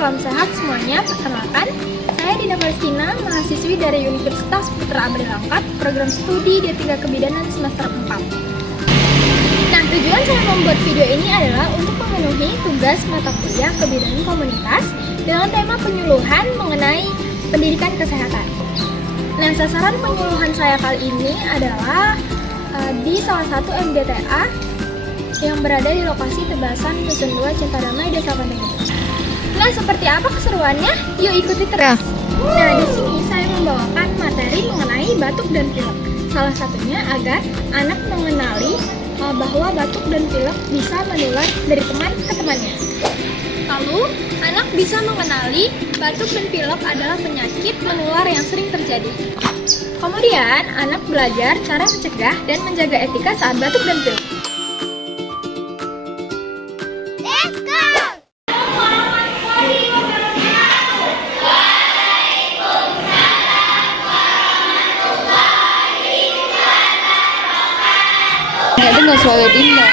salam sehat semuanya. Perkenalkan, saya Dina Palestina, mahasiswi dari Universitas Putra Abadi Langkat, program studi D3 Kebidanan semester 4. Nah, tujuan saya membuat video ini adalah untuk memenuhi tugas mata kuliah Kebidanan Komunitas dengan tema penyuluhan mengenai pendidikan kesehatan. Nah, sasaran penyuluhan saya kali ini adalah di salah satu MDTA yang berada di lokasi Tebasan Dusun 2 Cintadamai, Desa Pantai. Nah, seperti apa keseruannya? Yuk ikuti terus. Nah, di sini saya membawakan materi mengenai batuk dan pilek. Salah satunya agar anak mengenali bahwa batuk dan pilek bisa menular dari teman ke temannya. Lalu, anak bisa mengenali batuk dan pilek adalah penyakit menular yang sering terjadi. Kemudian, anak belajar cara mencegah dan menjaga etika saat batuk dan pilek. Nggak dengar suara Dinda.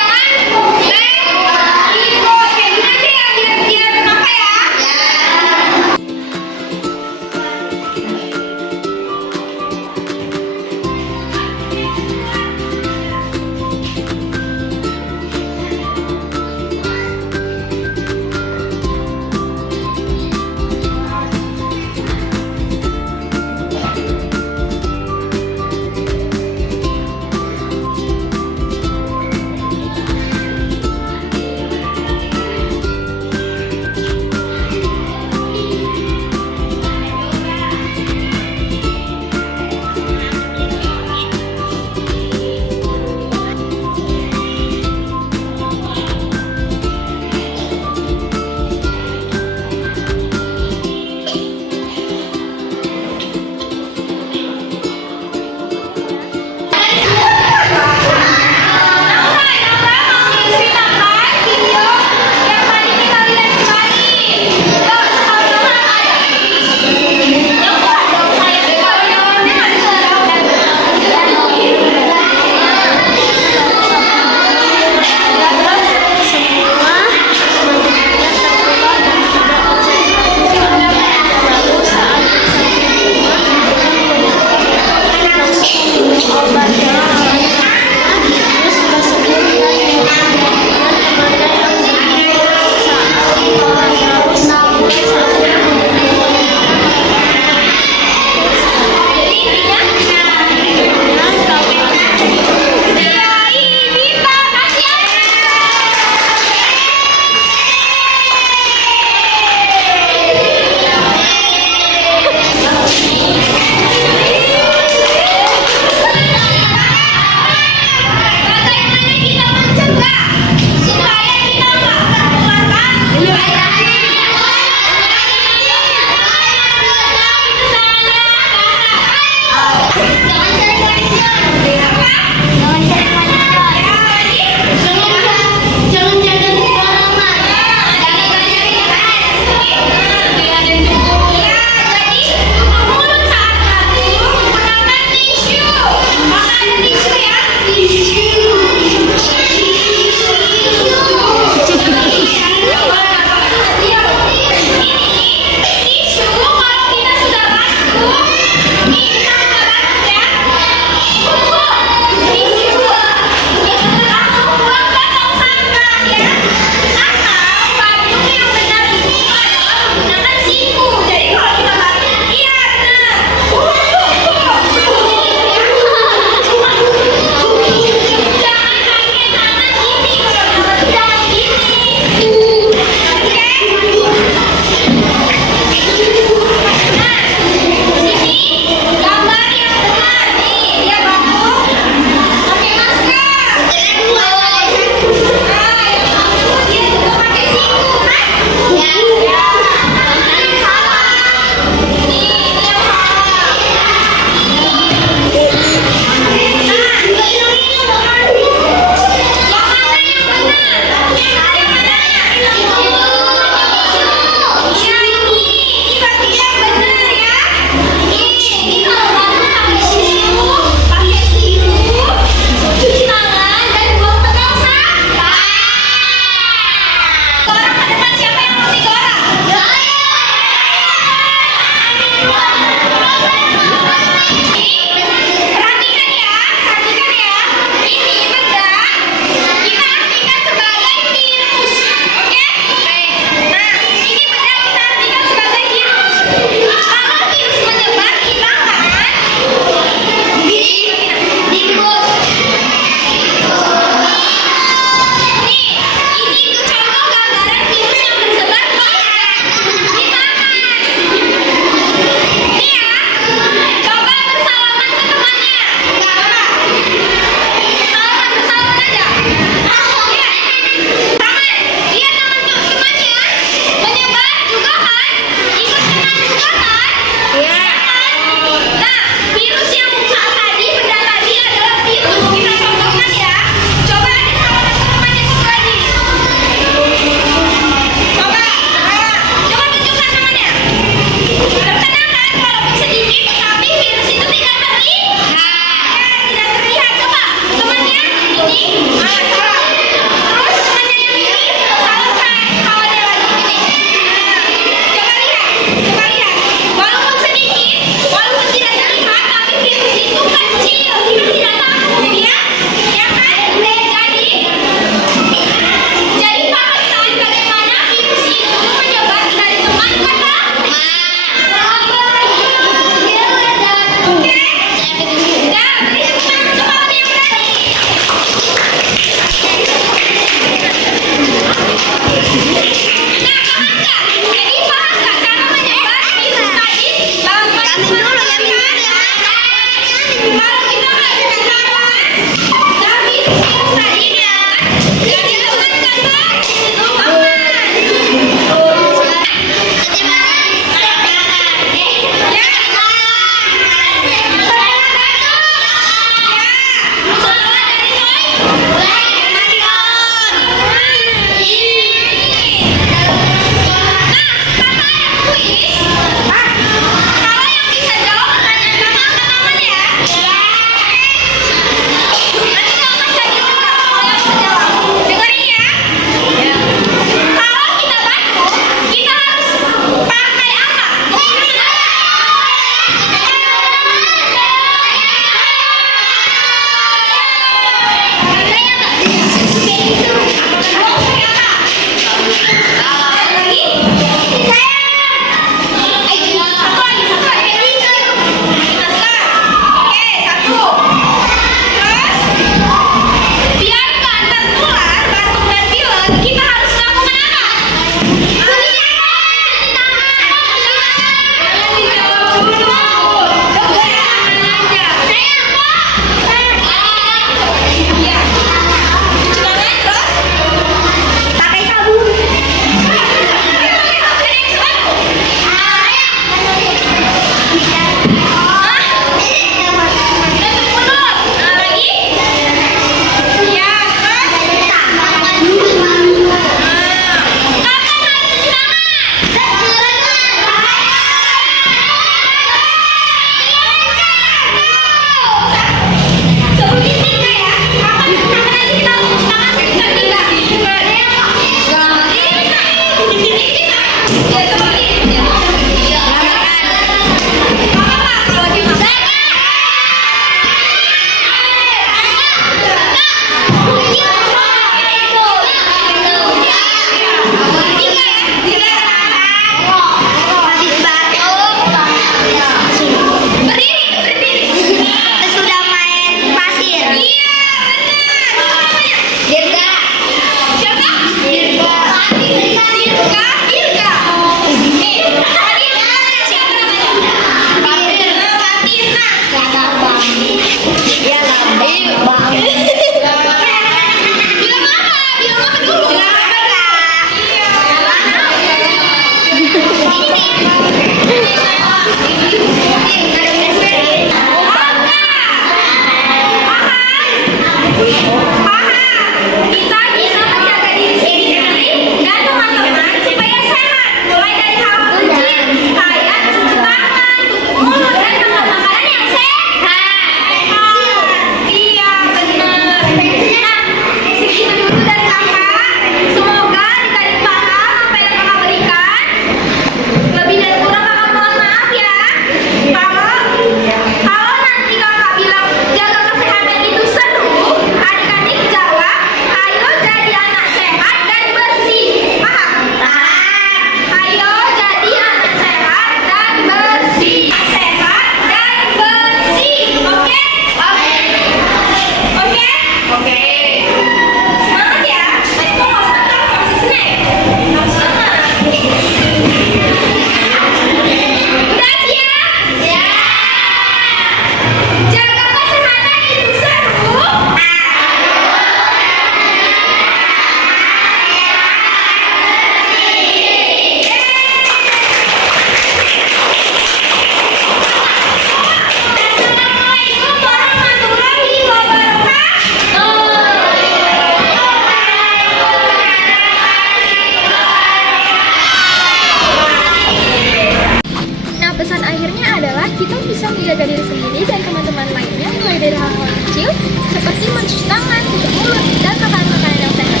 adalah kita bisa menjaga diri sendiri dan teman-teman lainnya mulai dari hal-hal kecil seperti mencuci tangan, tutup mulut, dan makanan-makanan yang sehat.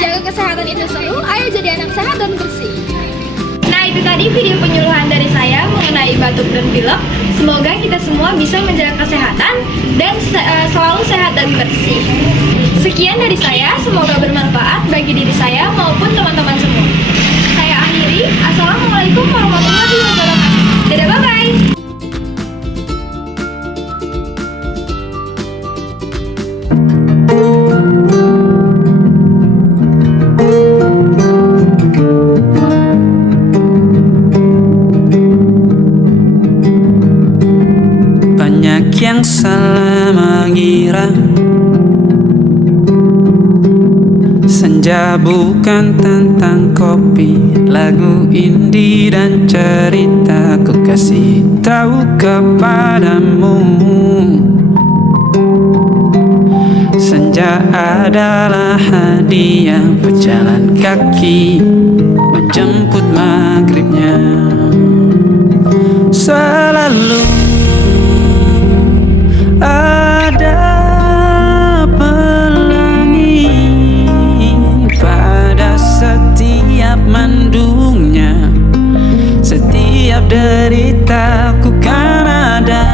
Jaga kesehatan itu seru, ayo jadi anak sehat dan bersih. Nah, itu tadi video penyuluhan dari saya mengenai batuk dan pilek. Semoga kita semua bisa menjaga kesehatan dan selalu sehat dan bersih. Sekian dari saya, semoga bermanfaat bagi diri saya maupun teman-teman semua. Saya akhiri, Assalamualaikum warahmatullahi wabarakatuh. Dadah, bye-bye. Banyak yang salah mengira senja bukan tentang kopi, lagu indie dan cerita ku kasih tahu kepadamu. Senja adalah hadiah berjalan kaki menjemput maghribnya. Selalu ada pelangi pada setiap mendungnya. Setiap deritaku kan ada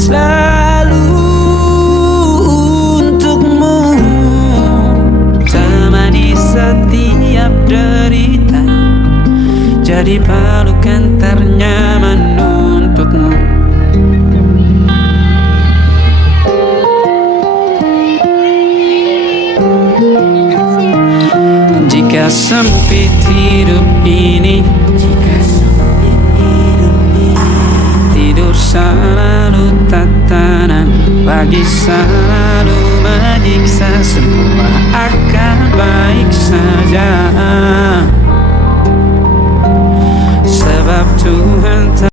selalu untukmu. Temani setiap derita, jadi pelukan ternyaman untukmu. Jika sempit hidup ini, tidur selalu tatanan, pagi selalu menyiksa, semua akan baik saja.